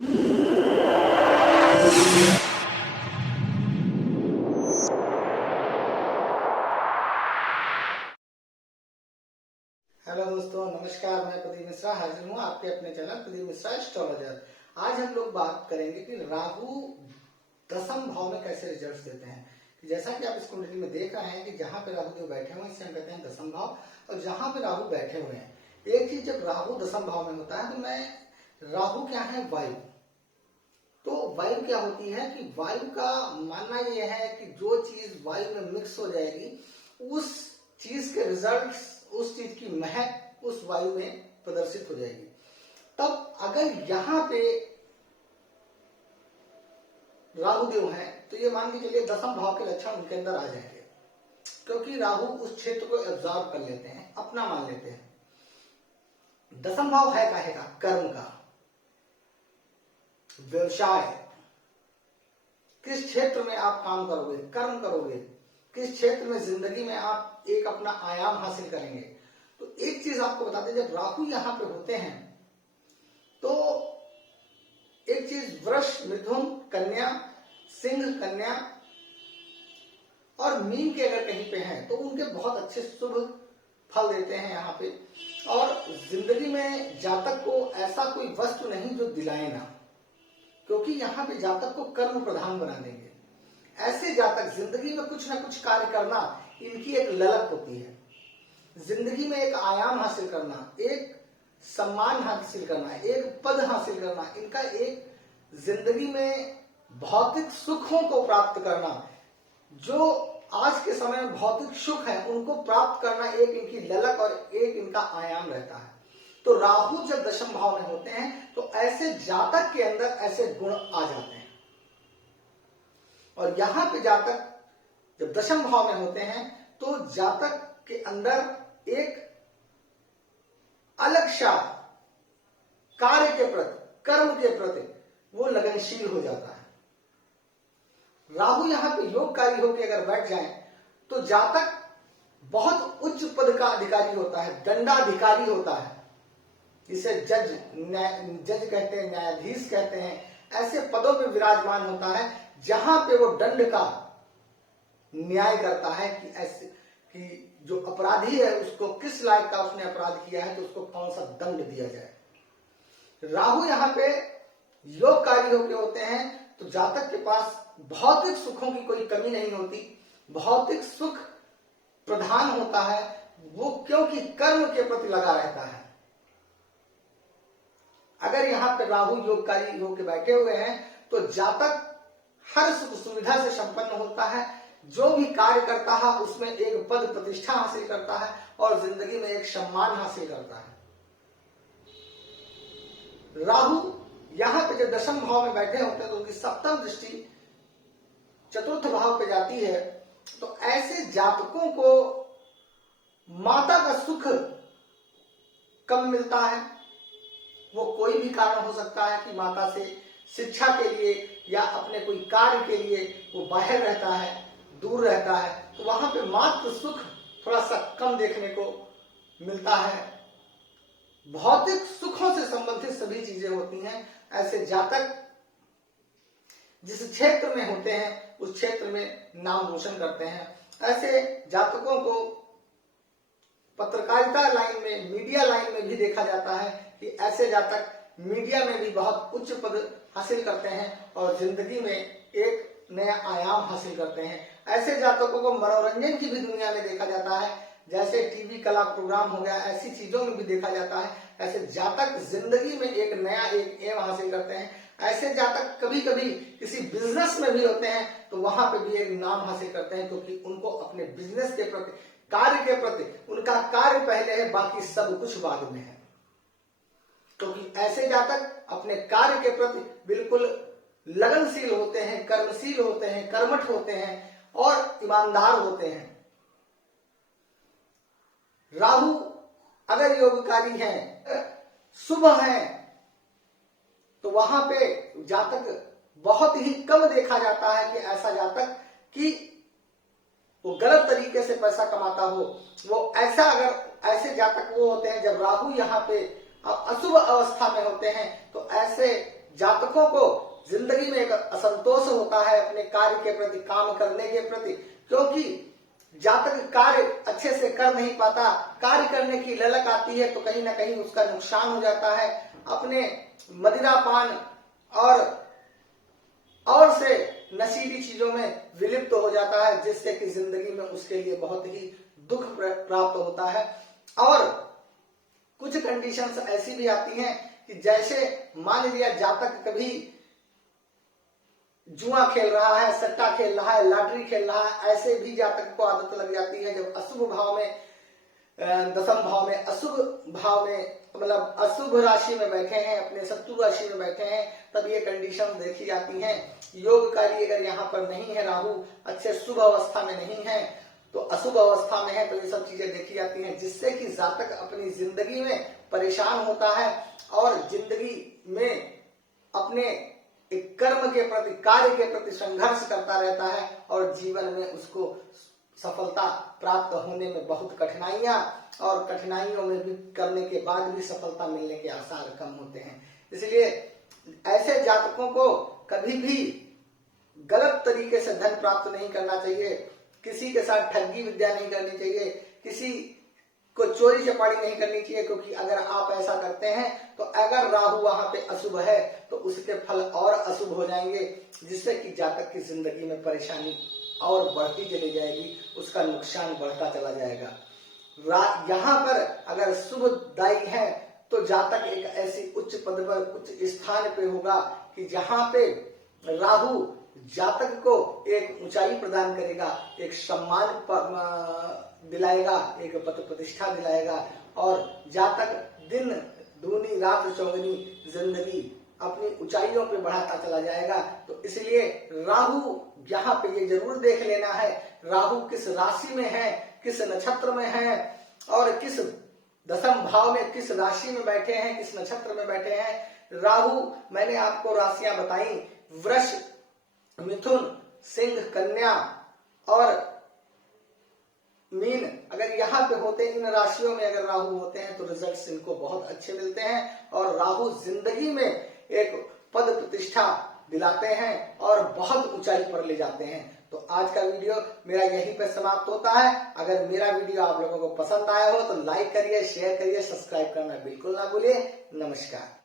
Hello दोस्तों, नमस्कार। मैं प्रदीप मिश्रा हाजिर हूँ आपके अपने चैनल प्रदीप मिश्रा एस्ट्रोलॉजर। आज हम लोग बात करेंगे कि राहु दसम भाव में कैसे रिजल्ट्स देते हैं। जैसा कि आप इस कुंडली में देख रहे हैं कि जहां पे राहु देव बैठे हुए हैं इसे हम कहते हैं दसम भाव, और जहां पे राहु बैठे हुए हैं, एक चीज, जब राहु दसम भाव में होता है तो मैं राहु क्या है, वायु। तो वायु क्या होती है कि वायु का मानना यह है कि जो चीज वायु में मिक्स हो जाएगी उस चीज के रिजल्ट्स, उस चीज की महक उस वायु में प्रदर्शित हो जाएगी। तब अगर यहां पे राहु देव है तो ये मान के चलिए दसम भाव के लक्षण उनके अंदर आ जाएंगे, क्योंकि राहु उस क्षेत्र को एब्जॉर्ब कर लेते हैं, अपना मान लेते हैं। दसम भाव है काहे का, कर्म का, व्यवसाय, किस क्षेत्र में आप काम करोगे, कर्म करोगे, किस क्षेत्र में जिंदगी में आप एक अपना आयाम हासिल करेंगे। तो एक चीज आपको बता दें, जब राहु यहां पे होते हैं तो एक चीज, वृष, मिथुन, कन्या, सिंह, कन्या और मीन के अगर कहीं पे हैं तो उनके बहुत अच्छे शुभ फल देते हैं यहाँ पे। और जिंदगी में जातक को ऐसा कोई वस्तु नहीं जो दिलाए ना, क्योंकि यहाँ पे जातक को कर्म प्रधान बना देंगे। ऐसे जातक जिंदगी में कुछ ना कुछ कार्य करना इनकी एक ललक होती है। जिंदगी में एक आयाम हासिल करना, एक सम्मान हासिल करना, एक पद हासिल करना, इनका एक जिंदगी में भौतिक सुखों को प्राप्त करना, जो आज के समय में भौतिक सुख है उनको प्राप्त करना एक इनकी ललक और एक इनका आयाम रहता है। तो राहु जब दशम भाव में होते हैं तो ऐसे जातक के अंदर ऐसे गुण आ जाते हैं। और यहां पे जातक जब दशम भाव में होते हैं तो जातक के अंदर एक अलग सा कार्य के प्रति, कर्म के प्रति वो लगनशील हो जाता है। राहु यहां पे योगकारी होकर अगर बैठ जाए तो जातक बहुत उच्च पद का अधिकारी होता है, दंडाधिकारी होता है, जिसे जज कहते हैं, न्यायाधीश कहते हैं। ऐसे पदों में विराजमान होता है जहां पे वो दंड का न्याय करता है कि ऐसे कि जो अपराधी है उसको किस लायक का उसने अपराध किया है तो उसको कौन सा दंड दिया जाए। राहु यहाँ पे योगकारी होके होते हैं तो जातक के पास भौतिक सुखों की कोई कमी नहीं होती, भौतिक सुख प्रधान होता है वो, क्योंकि कर्म के प्रति लगा रहता है। अगर यहाँ पे राहु योगकारी होके बैठे हुए हैं तो जातक हर सुख सुविधा से संपन्न होता है, जो भी कार्य करता है उसमें एक पद प्रतिष्ठा हासिल करता है और जिंदगी में एक सम्मान हासिल करता है। राहु यहां पे जब दशम भाव में बैठे होते हैं तो उनकी सप्तम दृष्टि चतुर्थ भाव पे जाती है, तो ऐसे जातकों को माता का सुख कम मिलता है। वो कोई भी कारण हो सकता है कि माता से शिक्षा के लिए या अपने कोई कार्य के लिए वो बाहर रहता है, दूर रहता है, तो वहां पे मात्र सुख थोड़ा सा कम देखने को मिलता है। भौतिक सुखों से संबंधित सभी चीजें होती हैं। ऐसे जातक जिस क्षेत्र में होते हैं उस क्षेत्र में नाम रोशन करते हैं। ऐसे जातकों को पत्रकारिता लाइन में, मीडिया लाइन में भी देखा जाता है कि ऐसे जातक मीडिया में भी बहुत उच्च पद हासिल करते हैं और जिंदगी में एक नया आयाम हासिल करते हैं। ऐसे जातकों को मनोरंजन की भी दुनिया में देखा जाता है, जैसे टीवी कला प्रोग्राम हो गया, ऐसी चीजों में भी देखा जाता है। ऐसे जातक जिंदगी में एक नया एक एम हासिल करते हैं। ऐसे जातक कभी कभी किसी बिजनेस में भी होते हैं तो वहां पे भी एक नाम हासिल करते हैं, क्योंकि उनको अपने बिजनेस के प्रति, कार्य के प्रति, उनका कार्य पहले है, बाकी सब कुछ बाद में है। क्योंकि ऐसे जातक अपने कार्य के प्रति बिल्कुल लगनशील होते हैं, कर्मशील होते हैं, कर्मठ होते हैं और ईमानदार होते हैं। राहु अगर योगकारी है, शुभ है, तो वहां पे जातक बहुत ही कम देखा जाता है कि ऐसा जातक कि वो गलत तरीके से पैसा कमाता हो। वो ऐसा, अगर ऐसे जातक वो होते हैं जब राहु यहाँ पे अशुभ अवस्था में होते हैं तो ऐसे जातकों को जिंदगी में एक असंतोष होता है अपने कार्य के प्रति, काम करने के प्रति, क्योंकि जातक कार्य अच्छे से कर नहीं पाता, कार्य करने की ललक आती है तो कहीं ना कहीं उसका नुकसान हो जाता है, अपने मदिरापान और से नशीली चीजों में विलिप्त हो जाता है, जिससे कि जिंदगी में उसके लिए बहुत ही दुख प्राप्त होता है। और कुछ कंडीशंस ऐसी भी आती हैं कि जैसे मान लिया जातक कभी जुआ खेल रहा है, सट्टा खेल रहा है, लॉटरी खेल रहा है, ऐसे भी जातक को आदत लग जाती है। जब अशुभ भाव में, दशम भाव में, अशुभ भाव में, मतलब अशुभ राशि में बैठे हैं, अपने शत्रु राशि में बैठे हैं, तब ये कंडीशन देखी जाती हैं। योगकारी अगर यहाँ पर नहीं है, राहु अच्छे शुभ अवस्था में नहीं है तो अशुभ अवस्था में है, तो ये सब चीजें देखी जाती हैं, जिससे कि जातक अपनी जिंदगी में परेशान होता है और जिंदगी में अपने एक कर्म के प्रति, कार्य के प्रति संघर्ष करता रहता है और जीवन में उसको सफलता प्राप्त होने में बहुत कठिनाइयां, और कठिनाइयों में भी करने के बाद भी सफलता मिलने के आसार कम होते हैं। इसलिए ऐसे जातकों को कभी भी गलत तरीके से धन प्राप्त नहीं करना चाहिए, किसी के साथ ठगी विद्या नहीं करनी चाहिए, किसी को चोरी चपाड़ी नहीं करनी चाहिए, क्योंकि अगर आप ऐसा करते हैं तो अगर राहु वहां पे अशुभ है तो उसके फल और अशुभ हो जाएंगे, जिससे कि जातक की जिंदगी में परेशानी और बढ़ती चली जाएगी, उसका नुकसान बढ़ता चला जाएगा। यहाँ पर अगर शुभदायी है तो जातक एक ऐसी उच्च पद पर, उच्च स्थान पे होगा कि जहां पे राहु जातक को एक ऊंचाई प्रदान करेगा, एक सम्मान दिलाएगा, एक पद प्रतिष्ठा दिलाएगा, और जातक दिन दूनी रात चौगनी जिंदगी अपनी ऊंचाइयों पे बढ़ाता चला जाएगा। तो इसलिए राहु यहाँ पे ये जरूर देख लेना है, राहु किस राशि में है, किस नक्षत्र में है, और किस दशम भाव में, किस राशि में बैठे हैं, किस नक्षत्र में बैठे हैं। राहु मैंने आपको राशियां बताई, वृष, मिथुन, सिंह, कन्या और मीन, अगर यहाँ पे होते हैं, इन राशियों में अगर राहु होते हैं तो रिजल्ट्स इनको बहुत अच्छे मिलते हैं, और राहु जिंदगी में एक पद प्रतिष्ठा दिलाते हैं और बहुत ऊंचाई पर ले जाते हैं। तो आज का वीडियो मेरा यहीं पे समाप्त होता है। अगर मेरा वीडियो आप लोगों को पसंद आया हो तो लाइक करिए, शेयर करिए, सब्सक्राइब करना बिल्कुल ना भूलिए। नमस्कार।